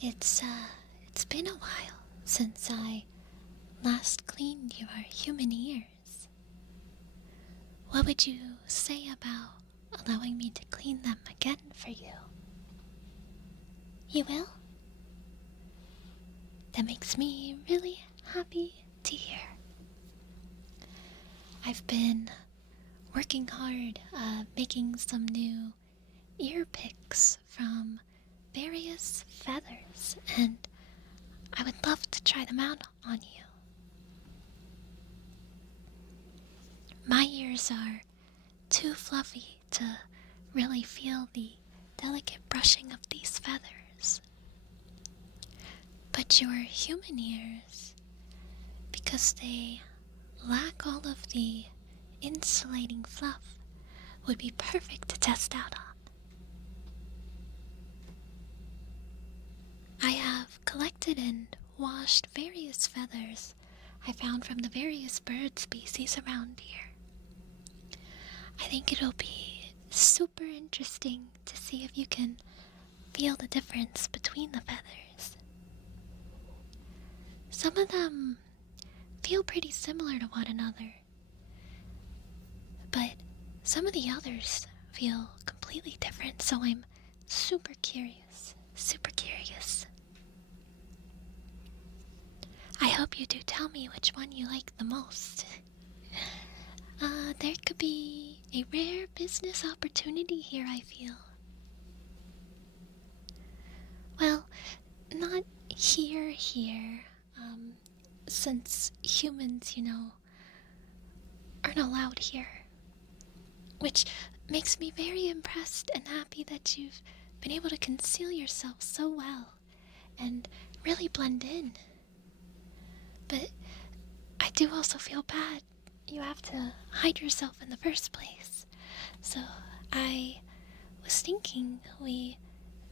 It's been a while since I last cleaned your human ears. What would you say about allowing me to clean them again for you? You will? That makes me really happy to hear. I've been working hard making some new ear picks from various feathers, and I would love to try them out on you. My ears are too fluffy to really feel the delicate brushing of these feathers. But your human ears, because they lack all of the insulating fluff, would be perfect to test out on. I have collected and washed various feathers I found from the various bird species around here. I think it'll be super interesting to see if you can feel the difference between the feathers. Some of them feel pretty similar to one another, but some of the others feel completely different, so I'm super curious, super curious. I hope you do tell me which one you like the most. There could be a rare business opportunity here, I feel. Well, not here, since humans, aren't allowed here. Which makes me very impressed and happy that you've been able to conceal yourself so well and really blend in. But I do also feel bad. You have to hide yourself in the first place. So I was thinking we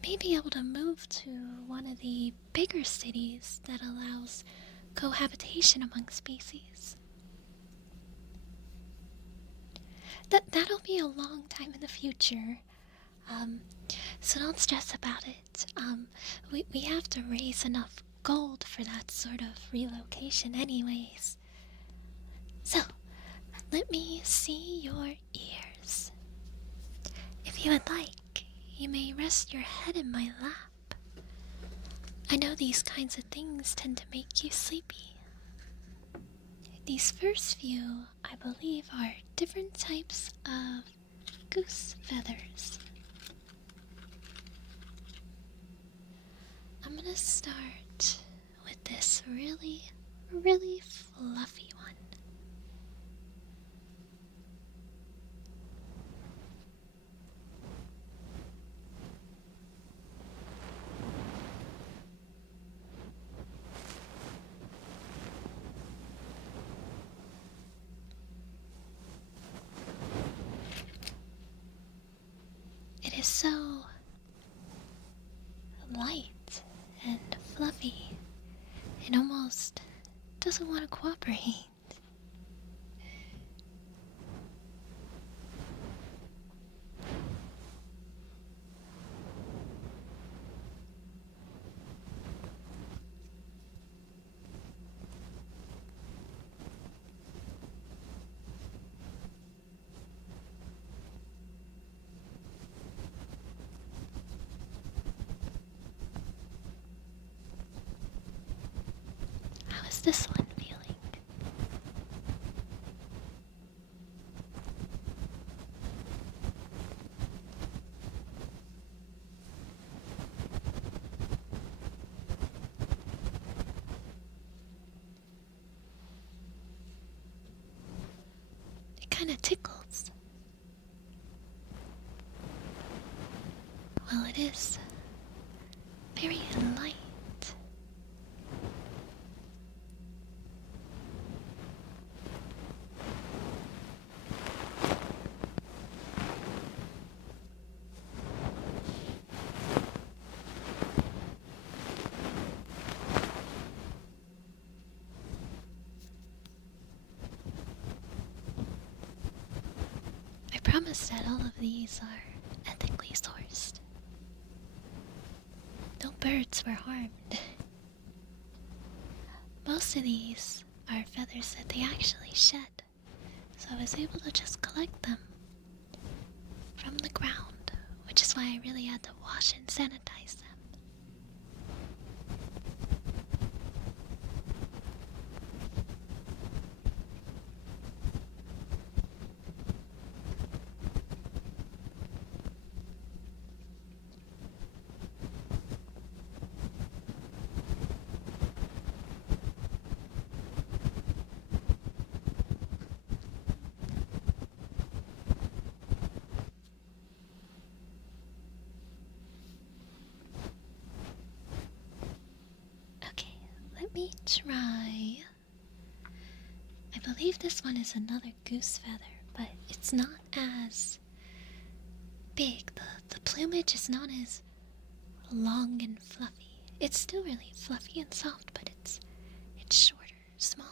may be able to move to one of the bigger cities that allows cohabitation among species. That'll be a long time in the future. So don't stress about it. We have to raise enough gold for that sort of relocation anyways. So, let me see your ears. If you would like, you may rest your head in my lap. I know these kinds of things tend to make you sleepy. These first few, I believe, are different types of goose feathers. I'm gonna start with this really, really fluffy one. It is so light and fluffy. It almost doesn't want to cooperate. How is this one feeling? It kind of tickles. Well, it is very light. I promise that all of these are ethically sourced. Don't birds were harmed. Most of these are feathers that they actually shed, so I was able to just collect them from the ground, which is why I really had to wash and sanitize them. Okay, let me try. I believe this one is another goose feather, but it's not as big. The plumage is not as long and fluffy. It's still really fluffy and soft, but it's shorter, smaller.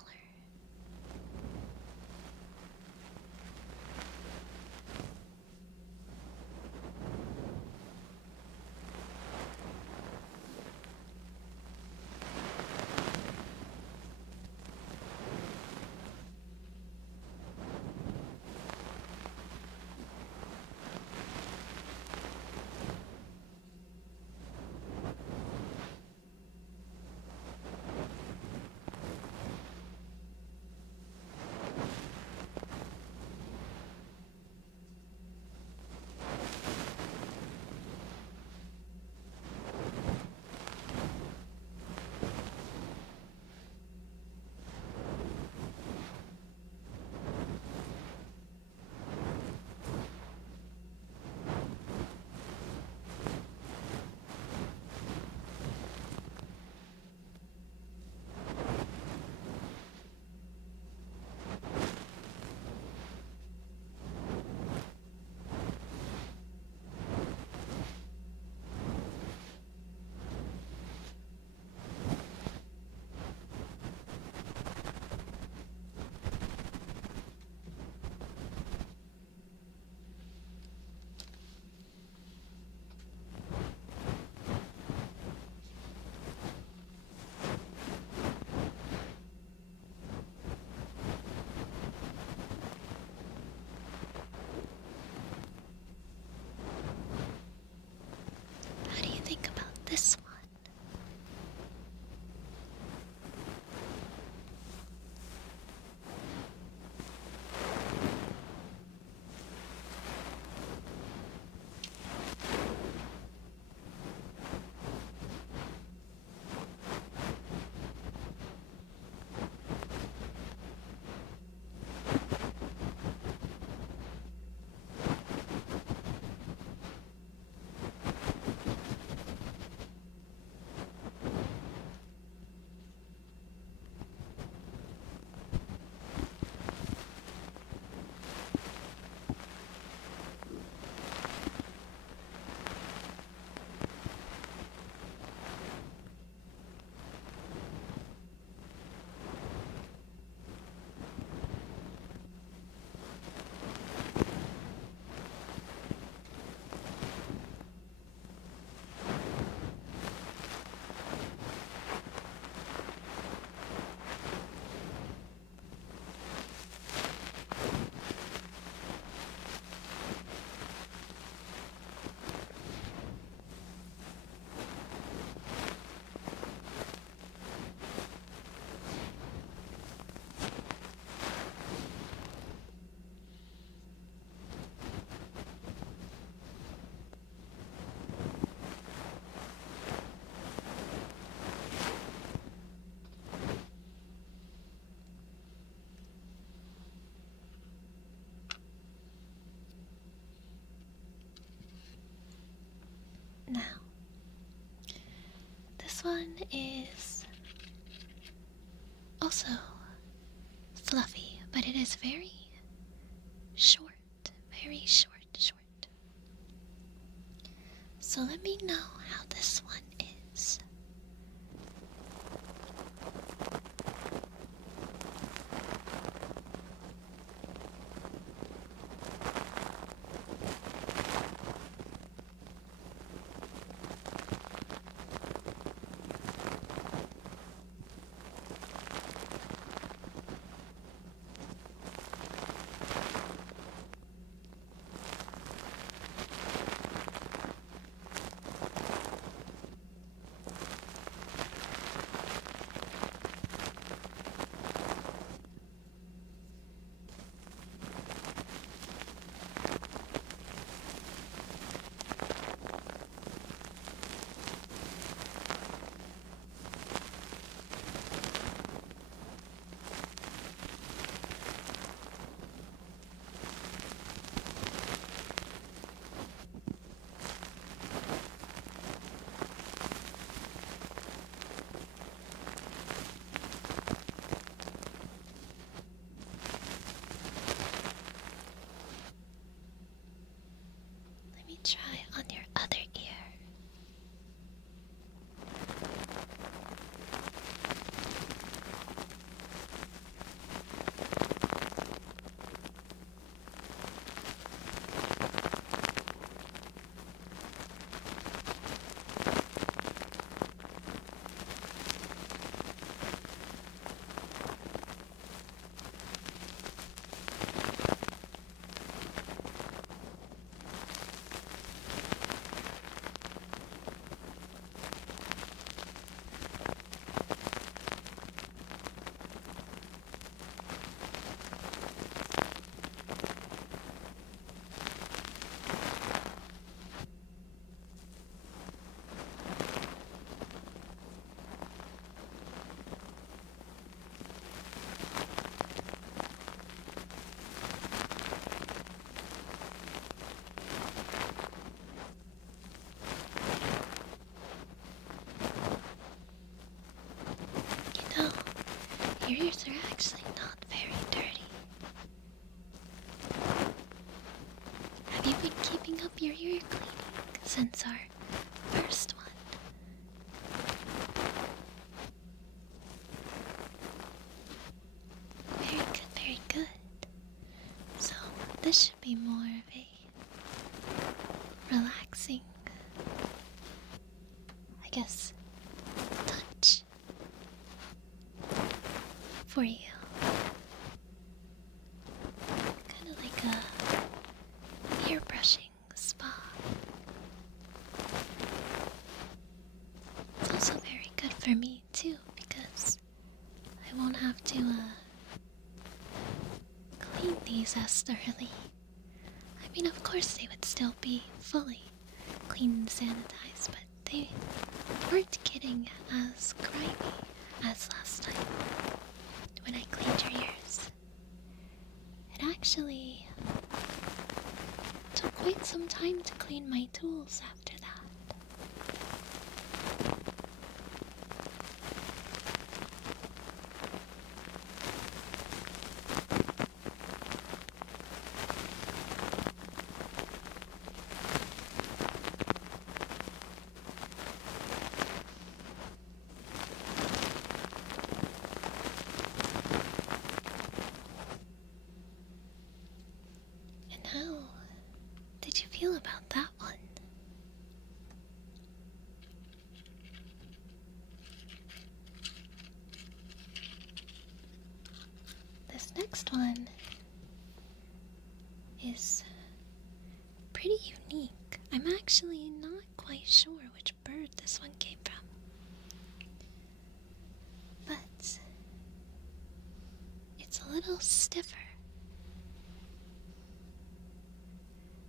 How do you think about this one? Now, this one is also fluffy, but it is very short, very short. So let me know how this one is. since our first one. Very good, very good. So this should be more of a relaxing, I guess, touch for you. Kind of like a ear brushing spa. It's also very good for me too, because I won't have to clean these as thoroughly. I mean, of course they would still be fully clean and sanitized, but they weren't getting as grimy as last time when I cleaned your ears. It actually took quite some time to clean my tools after that. And how did you feel about that one? This next one is pretty unique. I'm actually not quite sure which bird this one came from. But it's a little stiffer.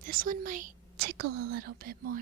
This one might tickle a little bit more.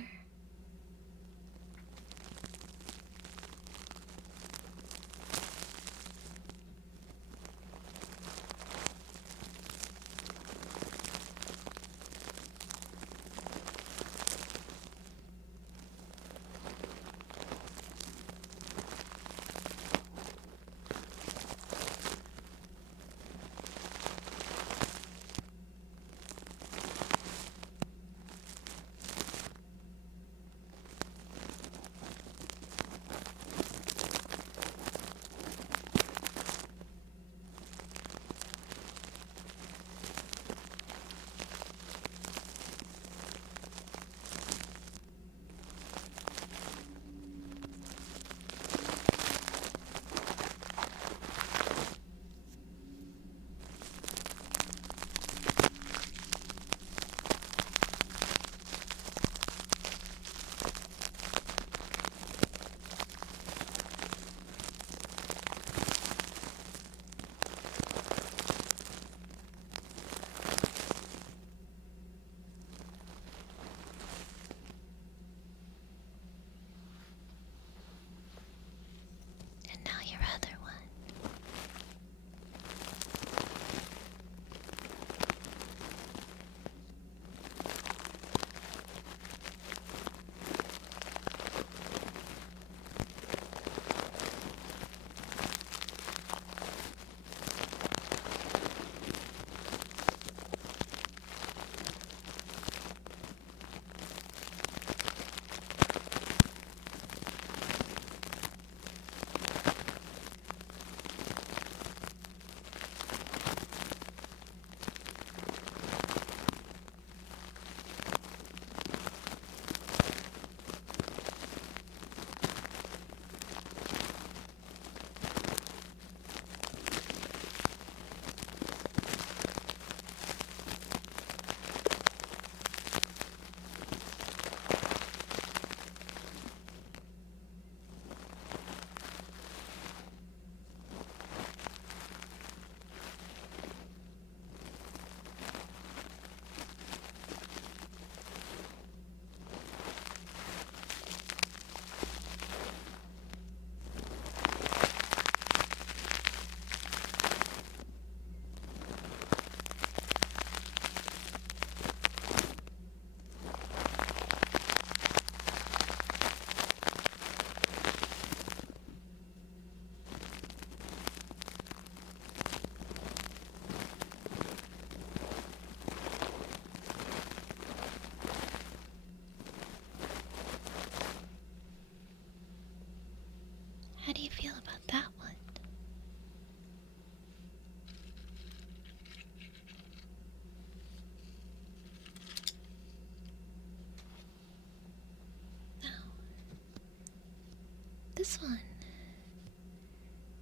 this one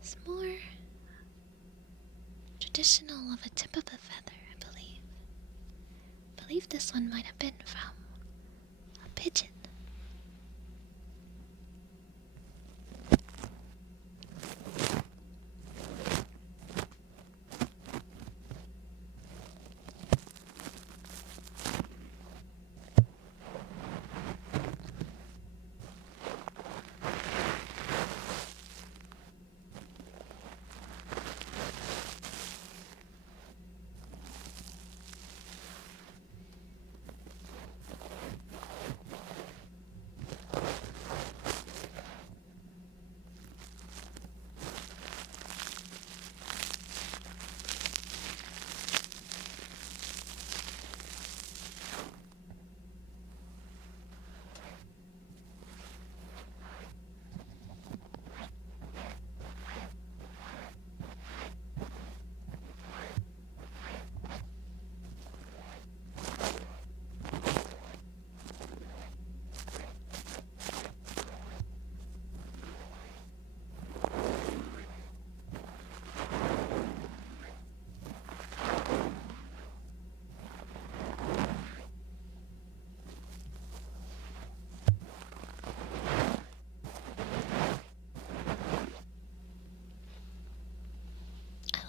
is more traditional of a tip of a feather, I believe. I believe this one might have been from a pigeon.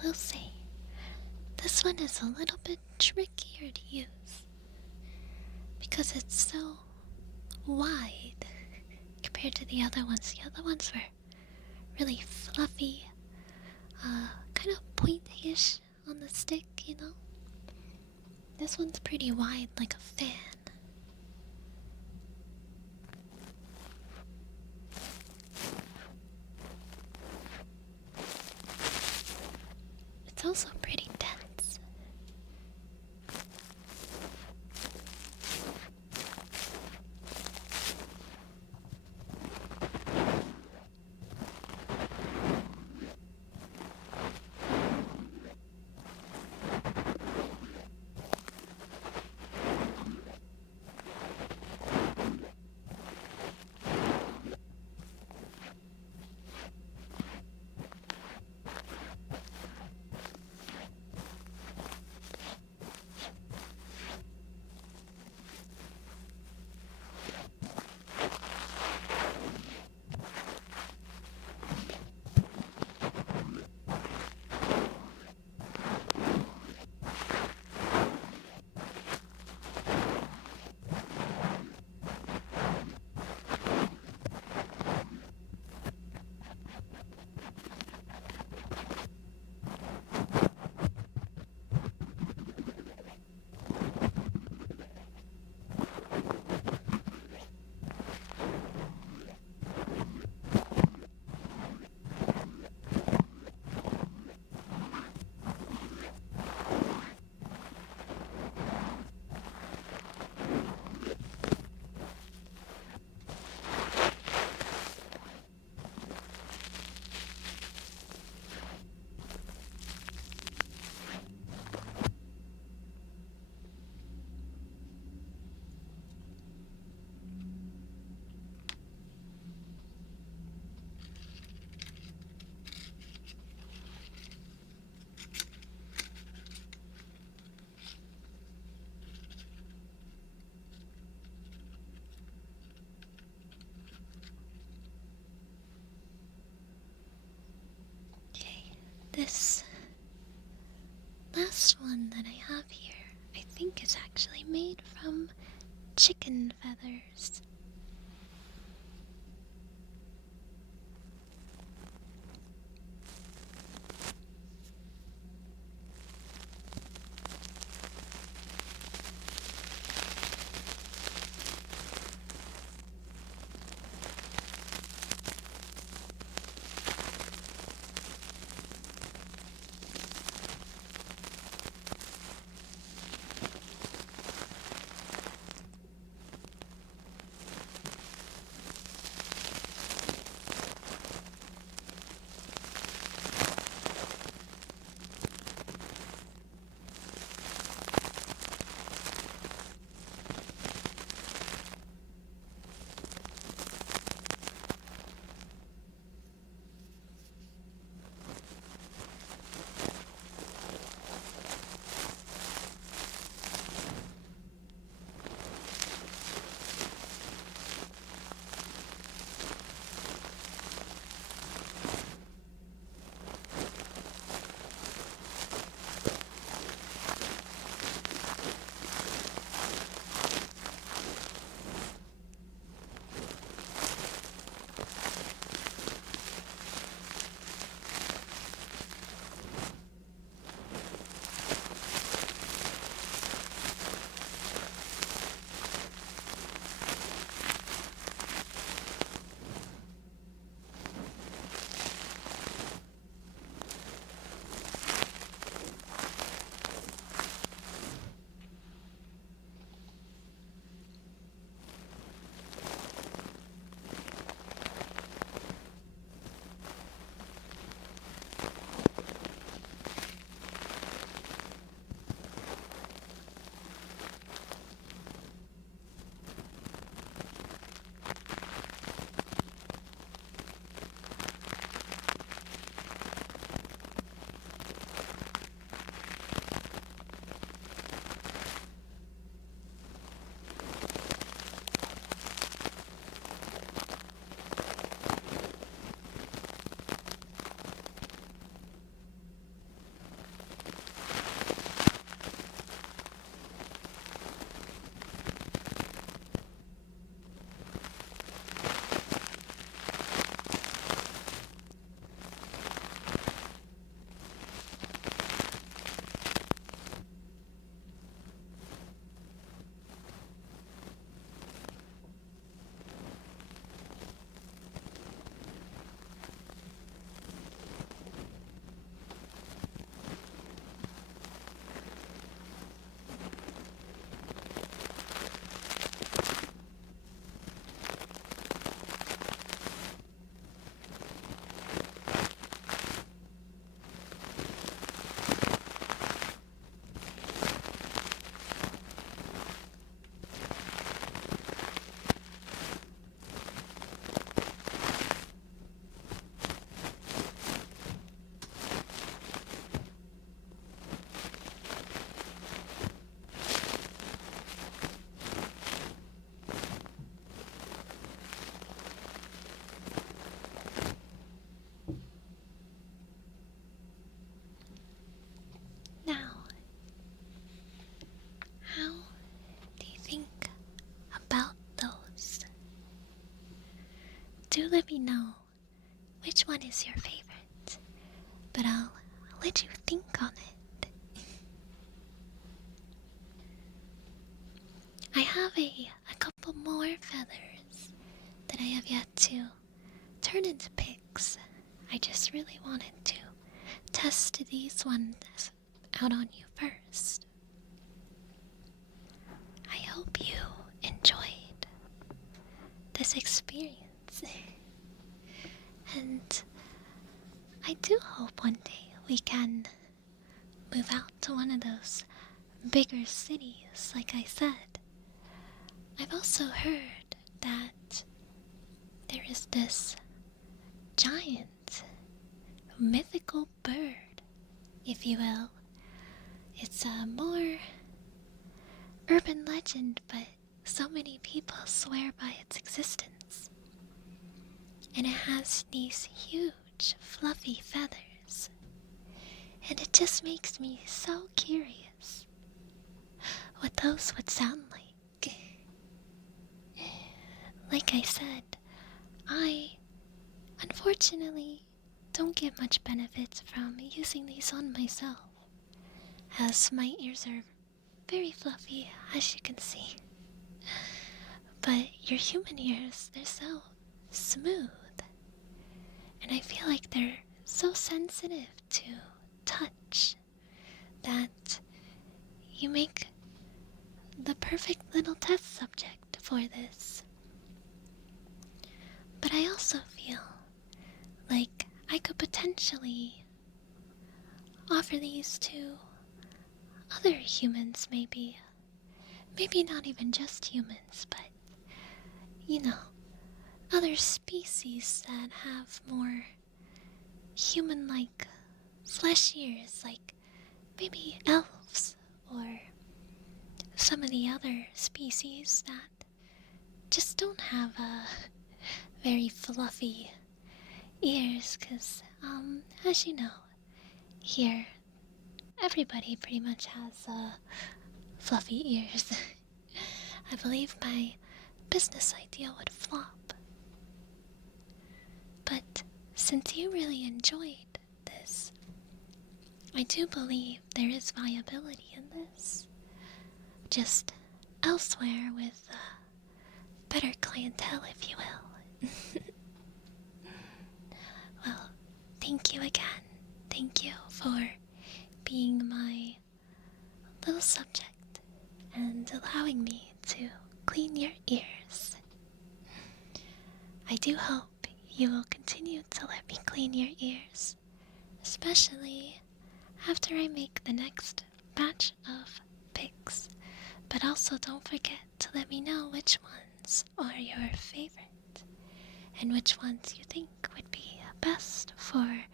I will say, this one is a little bit trickier to use because it's so wide compared to the other ones. The other ones were really fluffy, kind of pointy-ish on the stick, you know? This one's pretty wide, like a fan. It's also pretty dense. This last one that I have here, I think is actually made from chicken feathers. do let me know which one is your favorite, but I'll let you think on it. I have a couple more feathers that I have yet to turn into pics. I just really wanted to test these ones out on you first. I hope you enjoyed this experience. And I do hope one day we can move out to one of those bigger cities, like I said. I've also heard that there is this giant, mythical bird, if you will. It's a more urban legend, but so many people swear by its existence. And it has these huge, fluffy feathers. And it just makes me so curious what those would sound like. Like I said, I unfortunately don't get much benefit from using these on myself, as my ears are very fluffy, as you can see. But your human ears, they're so smooth, and I feel like they're so sensitive to touch that you make the perfect little test subject for this. But I also feel like I could potentially offer these to other humans, maybe. Maybe not even just humans, but, other species that have more human-like flesh ears, like maybe elves, or some of the other species that just don't have very fluffy ears, because, as you know, here, everybody pretty much has, fluffy ears. I believe my business idea would flop. But since you really enjoyed this, I do believe there is viability in this. Just elsewhere with better clientele, if you will. Well, thank you again. Thank you for being my little subject and allowing me to clean your ears. I do hope you will continue to let me clean your ears, especially after I make the next batch of pics. But also don't forget to let me know which ones are your favorite and which ones you think would be best for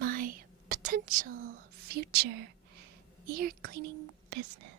my potential future ear cleaning business.